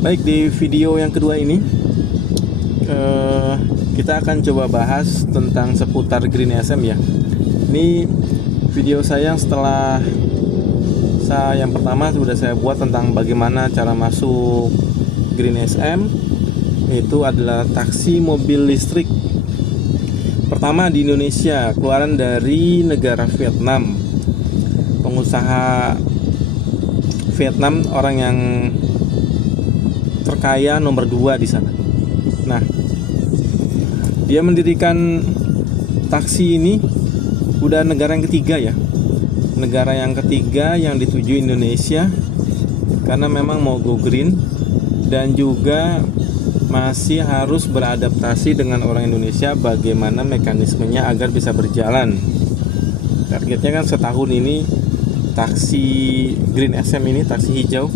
Baik, di video yang kedua ini kita akan coba bahas tentang seputar Green SM ya. Ini video saya setelah yang pertama sudah saya buat tentang bagaimana cara masuk Green SM. Itu adalah taksi mobil listrik pertama di Indonesia, keluaran dari negara Vietnam. Pengusaha Vietnam, orang yang terkaya nomor 2 di sana. Nah, dia mendirikan taksi ini udah negara yang ketiga ya. Negara yang ketiga yang dituju Indonesia karena memang mau go green dan juga masih harus beradaptasi dengan orang Indonesia bagaimana mekanismenya agar bisa berjalan. Targetnya kan setahun ini taksi Green SM ini, taksi hijau,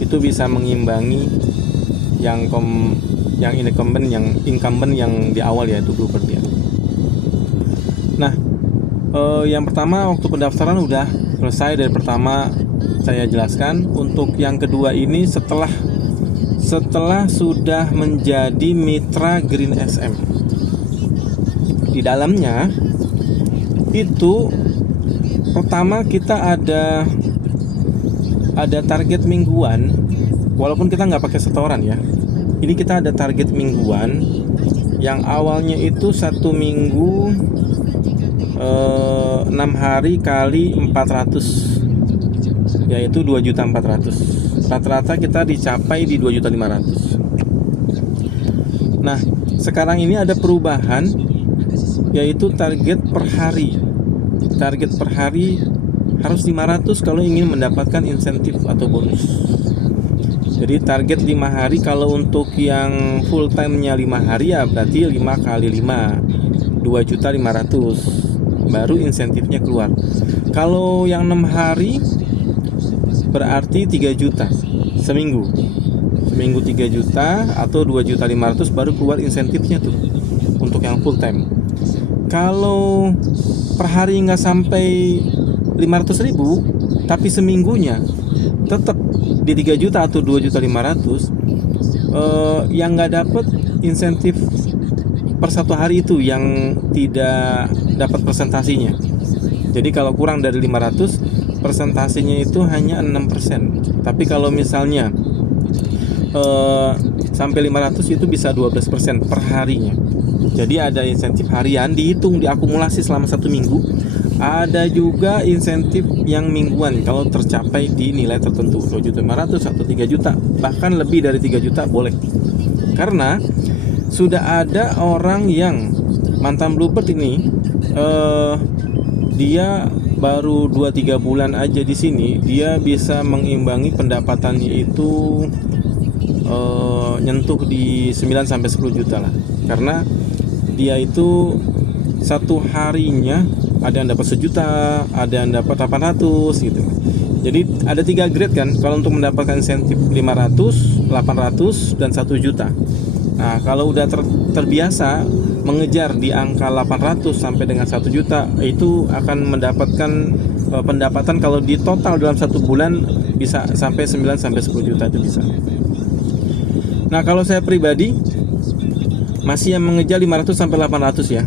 itu bisa mengimbangi yang incumbent yang di awal, yaitu Bluebird ya. Nah, yang pertama waktu pendaftaran udah selesai. Dari pertama saya jelaskan. Untuk yang kedua ini setelah sudah menjadi mitra Green SM, di dalamnya itu pertama kita ada target mingguan. Walaupun kita nggak pakai setoran ya, ini kita ada target mingguan yang awalnya itu 1 minggu 6 hari kali 400, yaitu 2.400.000. Rata-rata kita dicapai di 2.500.000. Nah, sekarang ini ada perubahan, yaitu target per hari. Target per hari harus 500 kalau ingin mendapatkan insentif atau bonus. Jadi target 5 hari. Kalau untuk yang full time-nya 5 hari ya berarti 5 kali 5 2.500.000 baru insentifnya keluar. Kalau yang 6 hari berarti 3 juta seminggu 3 juta atau 2.500.000 baru keluar insentifnya tuh untuk yang full time. Kalau per hari nggak sampai 500.000 tapi seminggunya tetap di 3 juta atau 2.500.000, yang nggak dapat insentif per 1 hari itu yang tidak dapat presentasinya. Jadi kalau kurang dari 500, presentasinya itu hanya 6%. Tapi kalau misalnya sampai 500 itu bisa 12% per harinya. Jadi ada insentif harian dihitung, diakumulasi selama 1 minggu. Ada juga insentif yang mingguan kalau tercapai di nilai tertentu, 2.500.000 atau 3 juta, bahkan lebih dari 3 juta boleh. Karena sudah ada orang yang mantan Bluebird ini, dia baru 2-3 bulan aja di sini, dia bisa mengimbangi pendapatannya itu nyentuh di 9-10 juta lah. Karena dia itu satu harinya ada yang dapat 1 juta, ada yang dapat 800 gitu. Jadi ada 3 grade kan kalau untuk mendapatkan insentif, 500, 800 dan 1 juta. Nah, kalau udah terbiasa mengejar di angka 800 sampai dengan 1 juta, itu akan mendapatkan pendapatan kalau di total dalam 1 bulan bisa sampai 9-10 juta itu bisa. Nah, kalau saya pribadi masih yang mengejar 500 sampai 800 ya.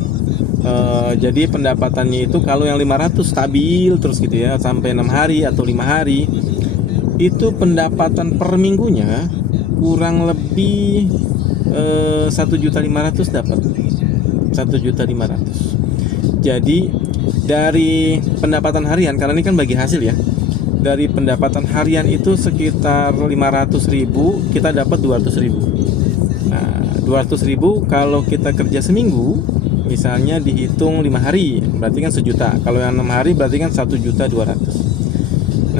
Jadi pendapatannya itu kalau yang 500 stabil terus gitu ya sampai 6 hari atau 5 hari, itu pendapatan per minggunya kurang lebih 1.500.000 dapat 1.500.000. Jadi dari pendapatan harian, karena ini kan bagi hasil ya, dari pendapatan harian itu sekitar 500.000 kita dapat 200.000. Nah, 200.000 kalau kita kerja seminggu, misalnya dihitung 5 hari berarti kan 1 juta. Kalau yang 6 hari berarti kan 1.200.000.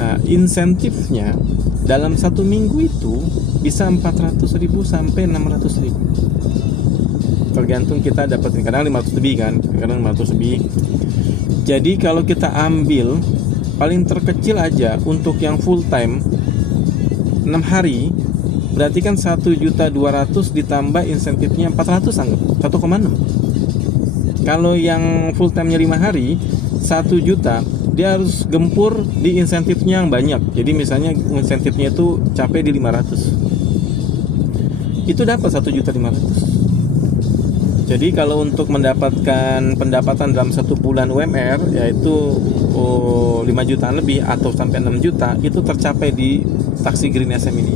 Nah, insentifnya dalam 1 minggu itu bisa 400.000 sampai 600.000. Tergantung kita dapetin, kadang 500 lebih kan, kadang 500 lebih. Jadi kalau kita ambil paling terkecil aja untuk yang full time 6 hari berarti kan 1.200.000 ditambah insentifnya 400, anggap 1,6. Kalau yang full time-nya 5 hari 1 juta, dia harus gempur di insentifnya yang banyak. Jadi misalnya insentifnya itu capai di 500. itu dapat 1.500.000. Jadi kalau untuk mendapatkan pendapatan dalam 1 bulan UMR yaitu 5 jutaan lebih atau sampai 6 juta itu tercapai di taksi Green SM ini.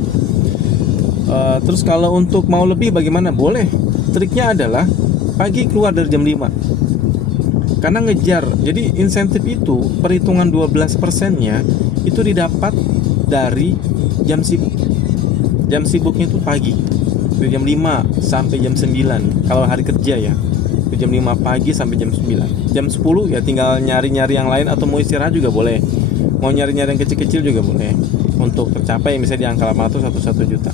Terus kalau untuk mau lebih bagaimana? Boleh. Triknya adalah pagi keluar dari jam 5. Karena ngejar. Jadi insentif itu perhitungan 12%-nya itu didapat dari jam sibuk. Jam sibuknya itu pagi. Dari jam 5 sampai jam 9 kalau hari kerja ya. Dari jam 5 pagi sampai jam 9. Jam 10 ya tinggal nyari-nyari yang lain atau mau istirahat juga boleh. Mau nyari-nyari yang kecil-kecil juga boleh. Untuk tercapai misalnya di angka 800 atau 1 juta.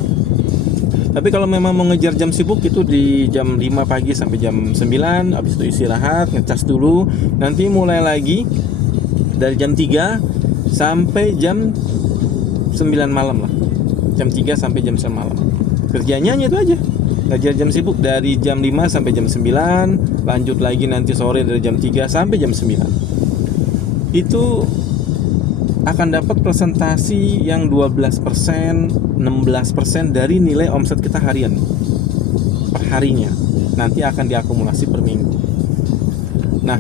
Tapi kalau memang mau ngejar jam sibuk itu di jam 5 pagi sampai jam 9, habis itu istirahat, ngecas dulu, nanti mulai lagi dari jam 3 sampai jam 9 malam lah. Jam 3 sampai jam 9 malam. Kerjanya itu aja. Ngejar jam sibuk dari jam 5 sampai jam 9, lanjut lagi nanti sore dari jam 3 sampai jam 9. Itu akan dapat presentasi yang 12%, 16% dari nilai omset kita harian per harinya. Nanti akan diakumulasi per minggu. Nah,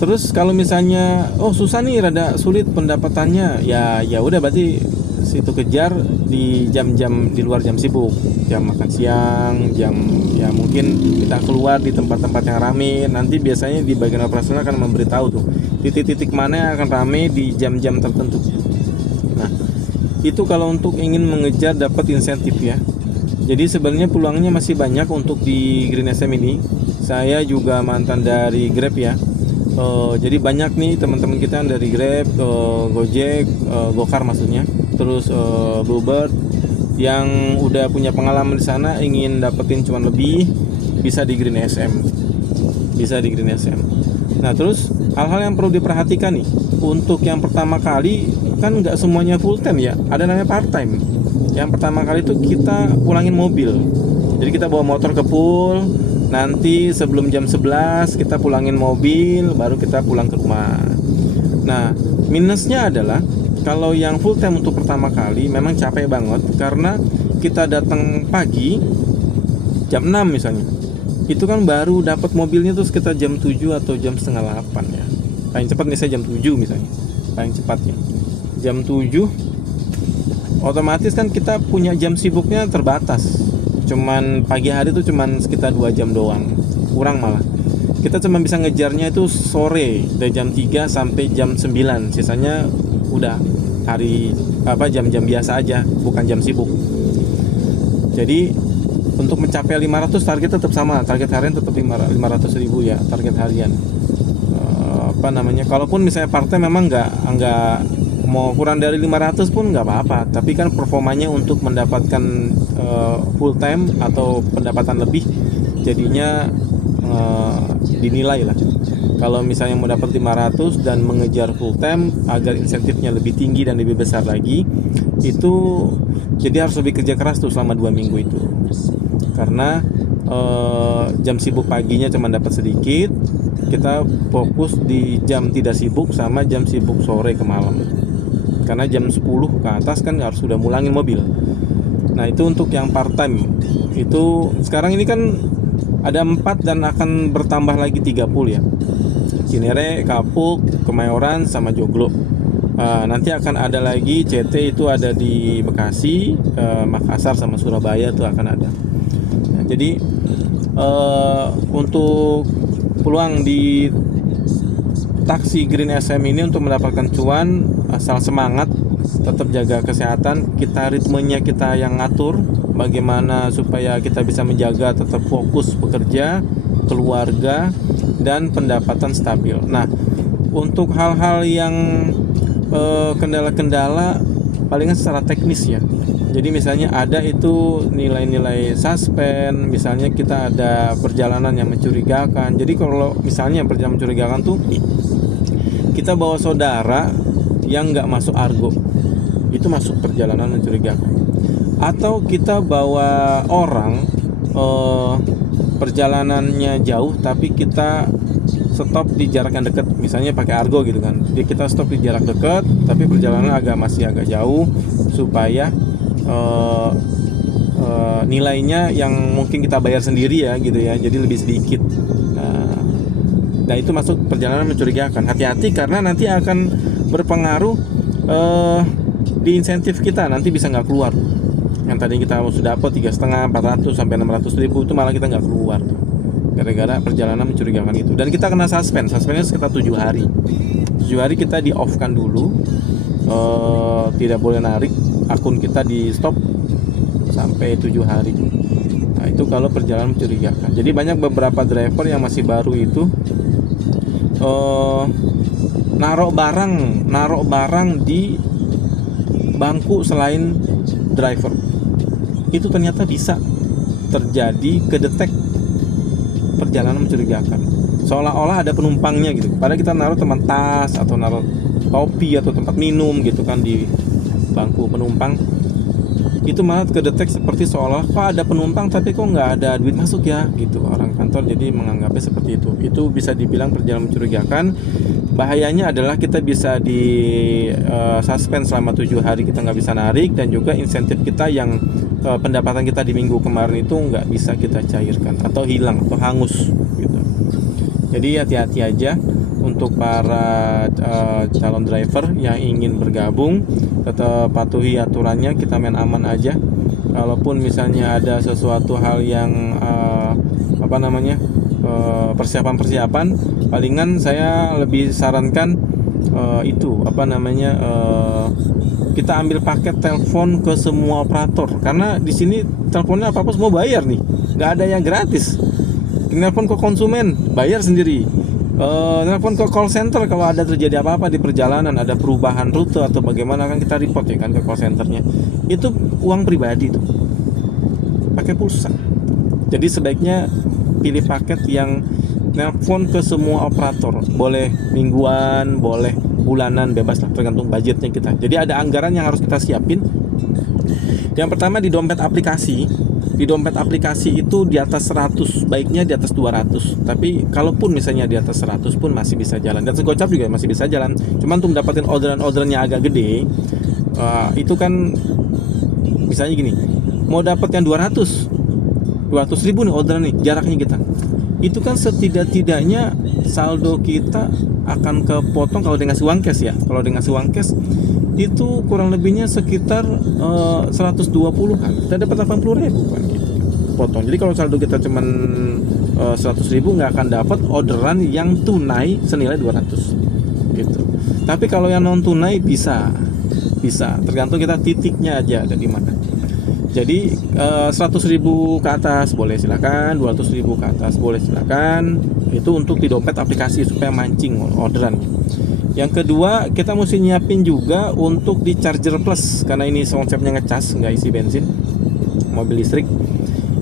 terus kalau misalnya susah nih, rada sulit pendapatannya, ya udah berarti situ kejar di jam-jam di luar jam sibuk, jam makan siang, jam ya mungkin kita keluar di tempat-tempat yang rame. Nanti biasanya di bagian operasional akan memberitahu tuh titik-titik mana yang akan rame di jam-jam tertentu. Nah, itu kalau untuk ingin mengejar dapat insentif ya. Jadi sebenarnya peluangnya masih banyak untuk di Green SM ini. Saya juga mantan dari Grab ya. Jadi banyak nih teman-teman kita dari Grab, Gojek, Gokar maksudnya, terus Bluebird yang udah punya pengalaman di sana, ingin dapetin cuan lebih, bisa di Green SM. Nah, terus hal-hal yang perlu diperhatikan nih, untuk yang pertama kali kan nggak semuanya full time ya, ada namanya part time. Yang pertama kali itu kita pulangin mobil, jadi kita bawa motor ke pool, nanti sebelum jam 11 kita pulangin mobil, baru kita pulang ke rumah. Nah, minusnya adalah kalau yang full time untuk pertama kali memang capek banget, karena kita datang pagi jam 6 misalnya, itu kan baru dapat mobilnya tuh sekitar jam 7 atau jam setengah 8 ya. Paling cepat misalnya jam 7 misalnya, paling cepatnya jam 7. Otomatis kan kita punya jam sibuknya terbatas, cuman pagi hari tuh cuman sekitar 2 jam doang, kurang malah. Kita cuma bisa ngejarnya itu sore dari jam 3 sampai jam 9, sisanya udah hari jam-jam biasa aja, bukan jam sibuk. Jadi untuk mencapai 500 target tetap sama, target harian tetap 500.000 ya, target harian. Kalaupun misalnya partai memang nggak mau kurang dari 500 pun nggak apa-apa, tapi kan performanya untuk mendapatkan full time atau pendapatan lebih jadinya dinilai lah. Kalau misalnya mau dapat 500 dan mengejar full time agar insentifnya lebih tinggi dan lebih besar lagi, itu jadi harus lebih kerja keras tuh selama 2 minggu itu. Karena jam sibuk paginya cuma dapat sedikit, kita fokus di jam tidak sibuk sama jam sibuk sore ke malam. Karena jam 10 ke atas kan harus sudah mulangin mobil. Nah, itu untuk yang part time. Itu sekarang ini kan ada 4 dan akan bertambah lagi 30 ya. Cinere, Kapuk, Kemayoran sama Joglo. Nanti akan ada lagi CT, itu ada di Bekasi, Makassar sama Surabaya itu akan ada. Nah, jadi untuk peluang di taksi Green SM ini untuk mendapatkan cuan, asal semangat, tetap jaga kesehatan, kita ritmenya kita yang ngatur, bagaimana supaya kita bisa menjaga tetap fokus bekerja, keluarga, dan pendapatan stabil. Nah, untuk hal-hal yang kendala-kendala palingan secara teknis ya. Jadi misalnya ada itu nilai-nilai suspend, misalnya kita ada perjalanan yang mencurigakan. Jadi kalau misalnya perjalanan mencurigakan tuh kita bawa saudara yang nggak masuk argo, itu masuk perjalanan mencurigakan. Atau kita bawa orang perjalanannya jauh tapi kita stop di jarak yang dekat, misalnya pakai argo gitu kan. Jadi kita stop di jarak dekat tapi perjalanan masih agak jauh, supaya nilainya yang mungkin kita bayar sendiri ya gitu ya, jadi lebih sedikit. Nah itu masuk perjalanan mencurigakan. Hati-hati karena nanti akan berpengaruh di insentif kita, nanti bisa nggak keluar. Yang tadi kita sudah dapat 3,5, 400 sampai 600 ribu itu malah kita nggak keluar gara-gara perjalanan mencurigakan itu. Dan kita kena suspend, suspendnya sekitar 7 hari. 7 hari kita di off kan dulu, tidak boleh narik, akun kita di stop sampai 7 hari. Nah itu kalau perjalanan mencurigakan. Jadi banyak beberapa driver yang masih baru itu naruh barang di bangku selain driver. Itu ternyata bisa terjadi kedetek perjalanan mencurigakan, seolah-olah ada penumpangnya gitu. Padahal kita naruh teman tas atau naruh topi atau tempat minum gitu kan di bangku penumpang. Itu malah kedetek seperti seolah kok ada penumpang tapi kok nggak ada duit masuk ya gitu orang kantor. Jadi menganggapnya seperti itu. Itu bisa dibilang perjalanan mencurigakan. Bahayanya adalah kita bisa di suspend selama 7 hari, kita nggak bisa narik, dan juga insentif kita yang pendapatan kita di minggu kemarin itu nggak bisa kita cairkan atau hilang atau hangus gitu. Jadi hati-hati aja untuk para calon driver yang ingin bergabung, tetap patuhi aturannya, kita main aman aja. Kalaupun misalnya ada sesuatu hal yang persiapan, palingan saya lebih sarankan kita ambil paket telepon ke semua operator, karena di sini teleponnya apa semua bayar nih, nggak ada yang gratis. Telepon ke konsumen bayar sendiri, telepon ke call center kalau ada terjadi apa-apa di perjalanan, ada perubahan rute atau bagaimana, kan kita report ya kan ke call centernya. Itu uang pribadi tuh, pakai pulsa. Jadi sebaiknya pilih paket yang nelpon ke semua operator, boleh mingguan, boleh bulanan, bebas lah, tergantung budgetnya kita. Jadi ada anggaran yang harus kita siapin. Yang pertama di dompet aplikasi. Di dompet aplikasi itu di atas 100, baiknya di atas 200. Tapi kalaupun misalnya di atas 100 pun masih bisa jalan. Dan Gocap juga masih bisa jalan. Cuman untuk mendapatkan orderan-orderannya agak gede, itu kan misalnya gini, mau dapat yang 200 ribu nih orderan nih, jaraknya kita. Itu kan setidak-tidaknya saldo kita akan kepotong kalau dengan ngasih uang cash ya. Kalau dengan ngasih uang cash itu kurang lebihnya sekitar 120-an. Kita dapat 80 ribu kan gitu, potong. Jadi kalau saldo kita cuman 100 ribu nggak akan dapat orderan yang tunai senilai 200 gitu. Tapi kalau yang non tunai bisa tergantung kita titiknya aja ada di mana. Jadi 100 ribu ke atas boleh silakan, 200 ribu ke atas boleh silakan. Itu untuk di dompet aplikasi supaya mancing orderan. Yang kedua, kita mesti nyiapin juga untuk di charger plus, karena ini konsepnya ngecas, nggak isi bensin, mobil listrik.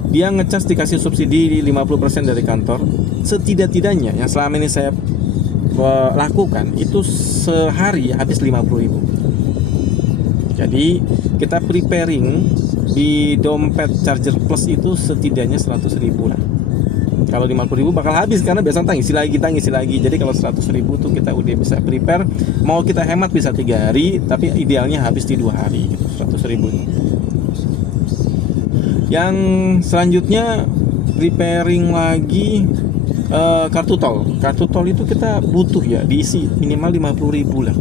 Dia ngecas dikasih subsidi 50% dari kantor. Setidak-tidaknya yang selama ini saya lakukan itu sehari habis 50 ribu. Jadi kita preparing di dompet charger plus itu setidaknya 100 ribu lah. Kalau 50 ribu bakal habis karena biasanya ngisi lagi. Jadi kalau 100 ribu tuh kita udah bisa prepare. Mau kita hemat bisa 3 hari, tapi idealnya habis di 2 hari gitu, 100 ribu. Yang selanjutnya preparing lagi kartu tol. Kartu tol itu kita butuh ya diisi minimal 50 ribu lah.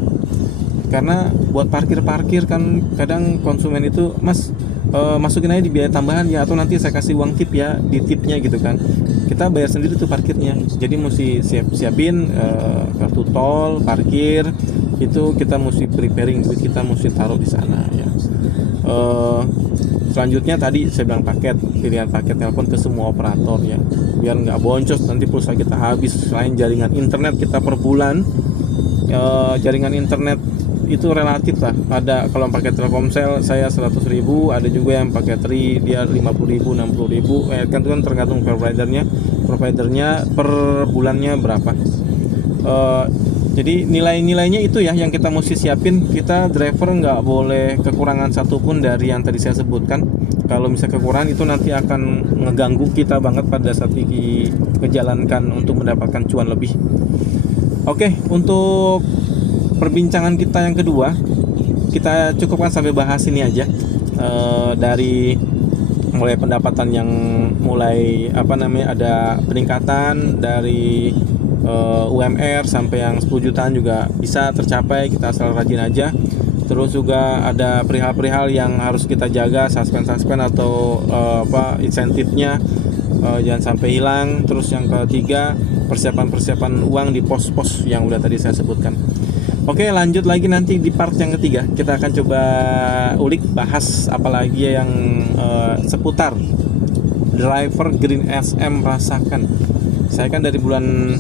Karena buat parkir kan kadang konsumen itu, Mas masukin aja di biaya tambahan ya, atau nanti saya kasih uang tip ya di tipnya gitu kan. Kita bayar sendiri tuh parkirnya. Jadi mesti siapin kartu tol, parkir itu kita mesti preparing, duit kita mesti taruh di sana ya. Selanjutnya tadi saya bilang pilihan paket telepon ke semua operator ya, biar nggak boncos nanti pulsa kita habis. Selain jaringan internet kita per bulan, jaringan internet itu relatif lah. Ada kalau pakai Telkomsel saya 100 ribu, ada juga yang pakai Tri dia 50 ribu, 60 ribu, kan itu kan tergantung providernya per bulannya berapa. Jadi nilainya itu ya yang kita mesti siapin. Kita driver nggak boleh kekurangan satupun dari yang tadi saya sebutkan. Kalau misalnya kekurangan itu nanti akan ngeganggu kita banget pada saat menjalankan untuk mendapatkan cuan lebih. Oke, untuk perbincangan kita yang kedua kita cukupkan sampai bahas ini aja. Dari mulai pendapatan yang mulai ada peningkatan dari UMR sampai yang 10 jutaan juga bisa tercapai, kita asal rajin aja. Terus juga ada perihal-perihal yang harus kita jaga, suspend atau insentifnya jangan sampai hilang. Terus yang ketiga, persiapan uang di pos-pos yang udah tadi saya sebutkan. Oke, lanjut lagi nanti di part yang ketiga. Kita akan coba ulik bahas apalagi yang seputar driver Green SM rasakan. Saya kan dari bulan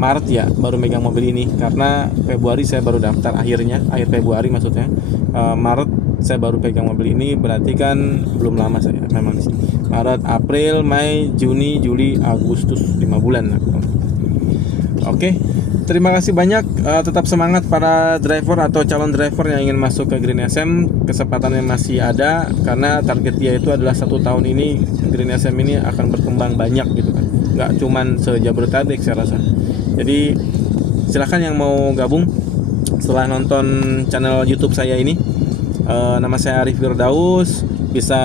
Maret ya baru megang mobil ini, karena Februari saya baru daftar, akhir Februari maksudnya. Maret saya baru pegang mobil ini, berarti kan belum lama saya memang di sini. Maret, April, Mei, Juni, Juli, Agustus, 5 bulan. Oke. Terima kasih banyak, tetap semangat para driver atau calon driver yang ingin masuk ke Green SM. Kesempatannya masih ada, karena target dia itu adalah 1 tahun ini Green SM ini akan berkembang banyak gitu kan, nggak cuman se-Jabodetabek saya rasa. Jadi silahkan yang mau gabung setelah nonton channel YouTube saya ini. Nama saya Arif Firdaus. Bisa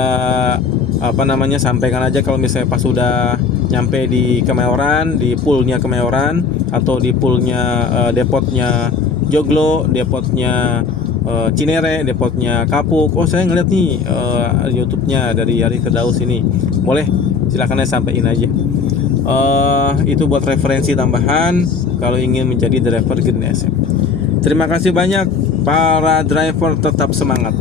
sampaikan aja kalau misalnya pas sudah nyampe di Kemayoran, di poolnya Kemayoran, atau di poolnya depotnya Joglo, depotnya Cinere, depotnya Kapuk. Oh, saya ngeliat nih YouTube-nya dari Arif Firdaus ini. Boleh, silahkan saya sampaikan aja. Itu buat referensi tambahan kalau ingin menjadi driver Green SM. Terima kasih banyak para driver, tetap semangat.